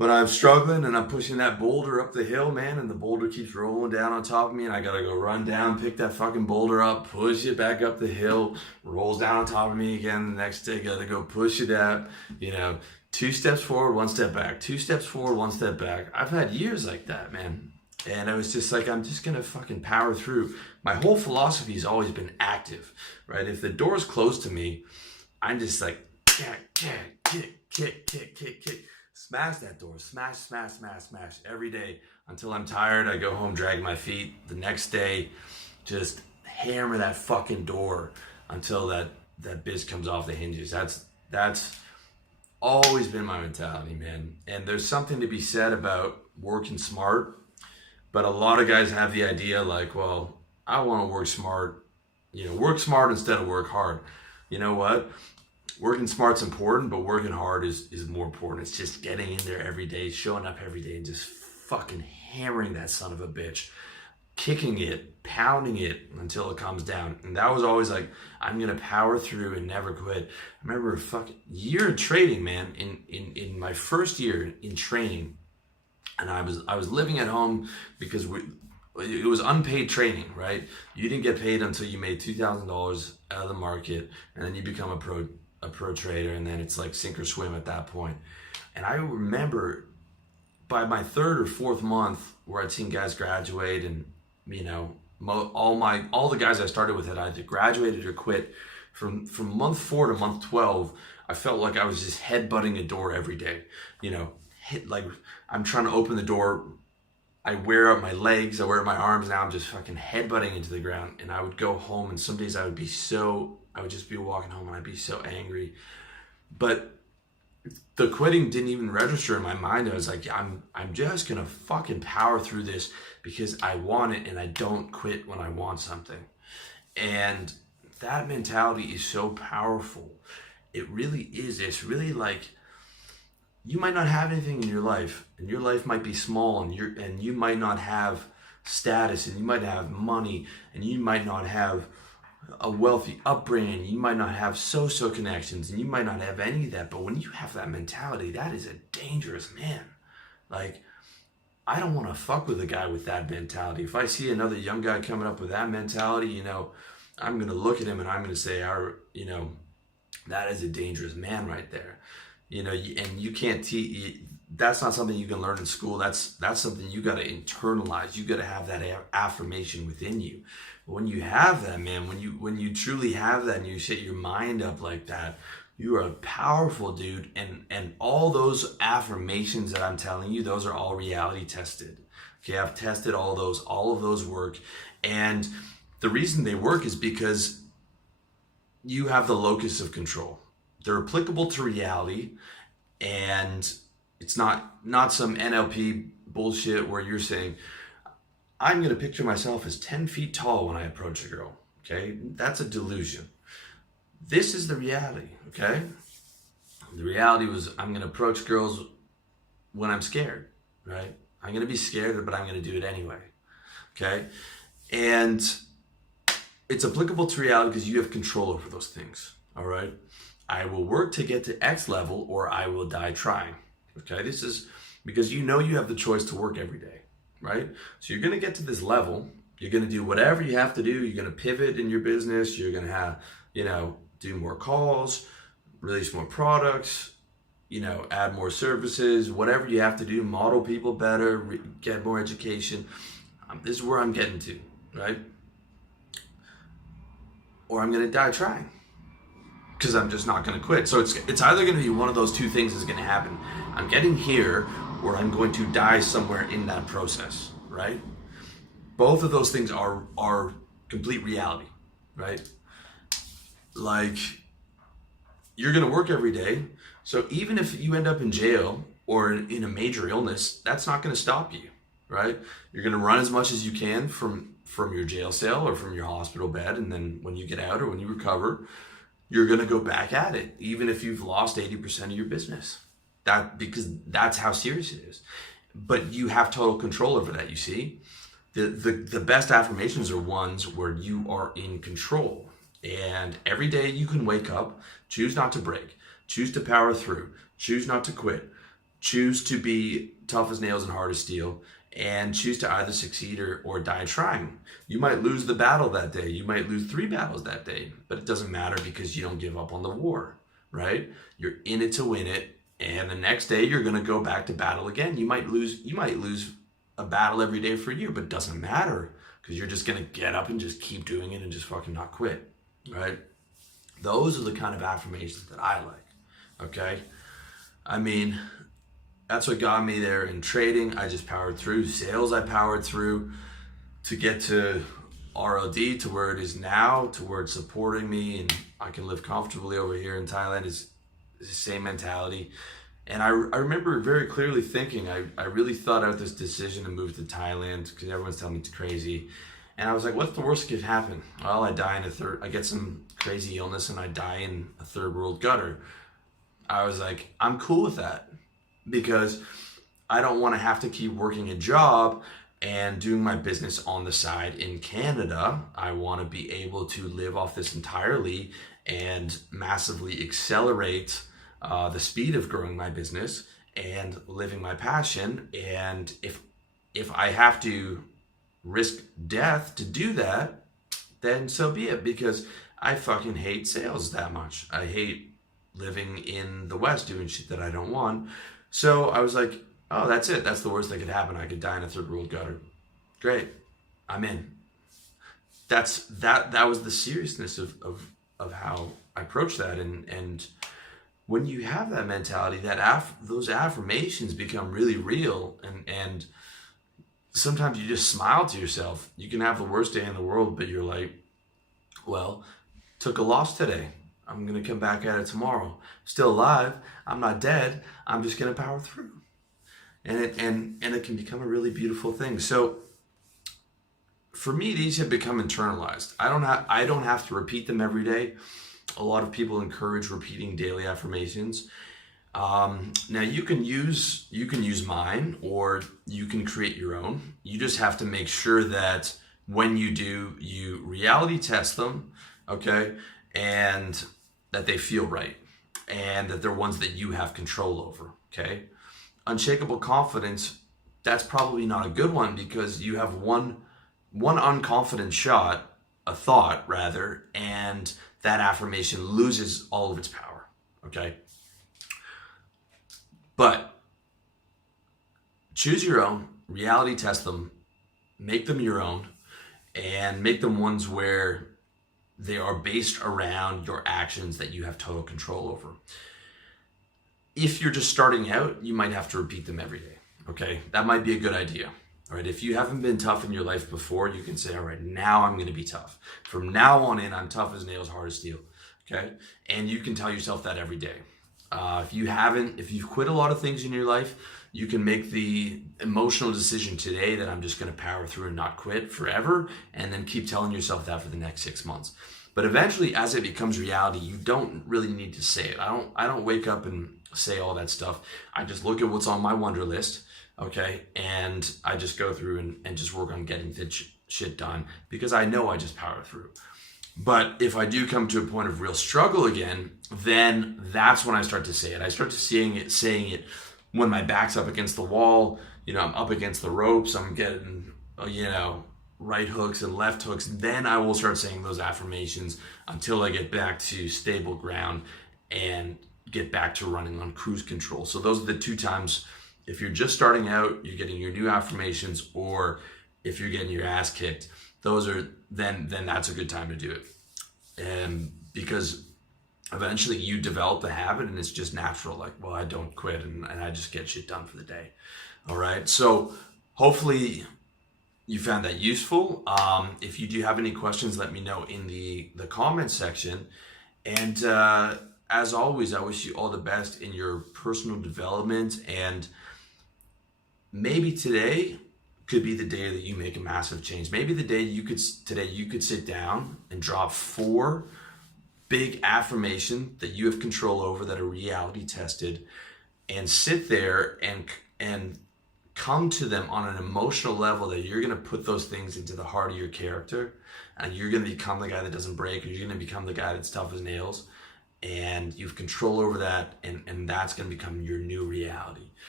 when I'm struggling and I'm pushing that boulder up the hill, man, and the boulder keeps rolling down on top of me, and I gotta go run down, pick that fucking boulder up, push it back up the hill, rolls down on top of me again. The next day, gotta go push it up, 2 steps forward, 1 step back, 2 steps forward, 1 step back. I've had years like that, man. And I was just like, I'm just gonna fucking power through. My whole philosophy has always been active, right? If the door's closed to me, I'm just like, kick. Smash that door, smash every day until I'm tired. I go home, drag my feet. The next day, just hammer that fucking door until that biz comes off the hinges. That's always been my mentality, man. And there's something to be said about working smart, but a lot of guys have the idea like, well, I want to work smart, work smart instead of work hard. You know what? Working smart's important, but working hard is more important. It's just getting in there every day, showing up every day, and just fucking hammering that son of a bitch, kicking it, pounding it until it comes down. And that was always like, I'm gonna power through and never quit. I remember a fucking year in trading, man. In my first year in training, and I was living at home because it was unpaid training, right? You didn't get paid until you made $2,000 out of the market, and then you become a pro trader, and then it's like sink or swim at that point. And I remember by my third or fourth month, where I'd seen guys graduate, and all the guys I started with had either graduated or quit. From month 4 to month 12, I felt like I was just headbutting a door every day. Like I'm trying to open the door, I wear out my legs, I wear out my arms. Now I'm just fucking headbutting into the ground. And I would go home, and some days I would just be walking home and I'd be so angry. But the quitting didn't even register in my mind. I was like, I'm just gonna fucking power through this because I want it, and I don't quit when I want something. And that mentality is so powerful. It really is. It's really like, you might not have anything in your life, and your life might be small, and you might not have status, and you might have money, and you might not have a wealthy upbringing, you might not have social connections, and you might not have any of that. But when you have that mentality, that is a dangerous man. Like, I don't want to fuck with a guy with that mentality. If I see another young guy coming up with that mentality, I'm going to look at him and I'm going to say, that is a dangerous man right there. And you can't that's not something you can learn in school. That's something you got to internalize. You got to have that affirmation within you. When you have that, man, when you truly have that and you set your mind up like that, you are a powerful dude. And all those affirmations that I'm telling you, those are all reality tested. Okay, I've tested all of those work. And the reason they work is because you have the locus of control. They're applicable to reality, and it's not some NLP bullshit where you're saying, I'm going to picture myself as 10 feet tall when I approach a girl. Okay, that's a delusion. This is the reality. Okay, the reality was, I'm going to approach girls when I'm scared. Right, I'm going to be scared, but I'm going to do it anyway. Okay, and it's applicable to reality because you have control over those things. All right. I will work to get to X level, or I will die trying. Okay, this is because you have the choice to work every day, right? So you're going to get to this level. You're going to do whatever you have to do. You're going to pivot in your business. You're going to have, do more calls, release more products, add more services, whatever you have to do, model people better, get more education. This is where I'm getting to, right? Or I'm going to die trying, because I'm just not going to quit. So it's either going to be one of those two things is going to happen. I'm getting here, or I'm going to die somewhere in that process, right? Both of those things are complete reality, right? Like, you're going to work every day. So even if you end up in jail or in a major illness, that's not going to stop you, right? You're going to run as much as you can from your jail cell or from your hospital bed. And then when you get out or when you recover, you're going to go back at it, even if you've lost 80% of your business. Because that's how serious it is. But you have total control over that, you see. The best affirmations are ones where you are in control. And every day you can wake up, choose not to break, choose to power through, choose not to quit, choose to be tough as nails and hard as steel, and choose to either succeed or die trying. You might lose the battle that day. You might lose 3 battles that day, but it doesn't matter because you don't give up on the war, right? You're in it to win it. And the next day you're going to go back to battle again. You might lose a battle every day for a year, but it doesn't matter because you're just going to get up and just keep doing it and just fucking not quit, right? Those are the kind of affirmations that I like, okay? I mean, that's what got me there in trading. I just powered through. Sales, I powered through to get to ROD, to where it is now, to where it's supporting me and I can live comfortably over here in Thailand is the same mentality. And I remember very clearly thinking, I really thought out this decision to move to Thailand because everyone's telling me it's crazy. And I was like, what's the worst that could happen? Well, I get some crazy illness and I die in a third world gutter. I was like, I'm cool with that because I don't want to have to keep working a job and doing my business on the side in Canada. I want to be able to live off this entirely and massively accelerate the speed of growing my business and living my passion. And if I have to risk death to do that, then so be it, because I fucking hate sales that much. I hate living in the West doing shit that I don't want. So I was like, oh, that's it. That's the worst that could happen. I could die in a third world gutter. Great. I'm in. That was the seriousness of how I approached that. And when you have that mentality, those affirmations become really real. And sometimes you just smile to yourself. You can have the worst day in the world, but you're like, well, took a loss today. I'm going to come back at it tomorrow. Still alive. I'm not dead. I'm just going to power through. And it can become a really beautiful thing. So for me, these have become internalized. I don't have to repeat them every day. A lot of people encourage repeating daily affirmations. Now you can use mine, or you can create your own. You just have to make sure that when you do, you reality test them, okay, and that they feel right, and that they're ones that you have control over, okay? Unshakable confidence, that's probably not a good one because you have one unconfident thought rather, and that affirmation loses all of its power, okay? But choose your own, reality test them, make them your own, and make them ones where they are based around your actions that you have total control over. If you're just starting out, you might have to repeat them every day, okay? That might be a good idea, all right? If you haven't been tough in your life before, you can say, all right, now I'm gonna be tough. From now on in, I'm tough as nails, hard as steel, okay? And you can tell yourself that every day. If you've quit a lot of things in your life, you can make the emotional decision today that I'm just going to power through and not quit forever, and then keep telling yourself that for the next 6 months. But eventually, as it becomes reality, you don't really need to say it. I don't wake up and say all that stuff. I just look at what's on my wonder list, okay, and I just go through and just work on getting the shit done because I know I just power through. But if I do come to a point of real struggle again, then that's when I start to say it. I start to saying it when my back's up against the wall, I'm up against the ropes, I'm getting, right hooks and left hooks. Then I will start saying those affirmations until I get back to stable ground and get back to running on cruise control. So those are the 2 times. If you're just starting out, you're getting your new affirmations, or if you're getting your ass kicked, then that's a good time to do it. And because eventually you develop the habit and it's just natural, like, well, I don't quit and I just get shit done for the day. All right. So hopefully you found that useful. If you do have any questions, let me know in the comment section. And as always, I wish you all the best in your personal development, and maybe today could be the day that you make a massive change. Maybe the day you could sit down and drop 4 big affirmations that you have control over, that are reality tested, and sit there and come to them on an emotional level that you're going to put those things into the heart of your character, and you're going to become the guy that doesn't break, or you're going to become the guy that's tough as nails, and you have control over that, and that's going to become your new reality.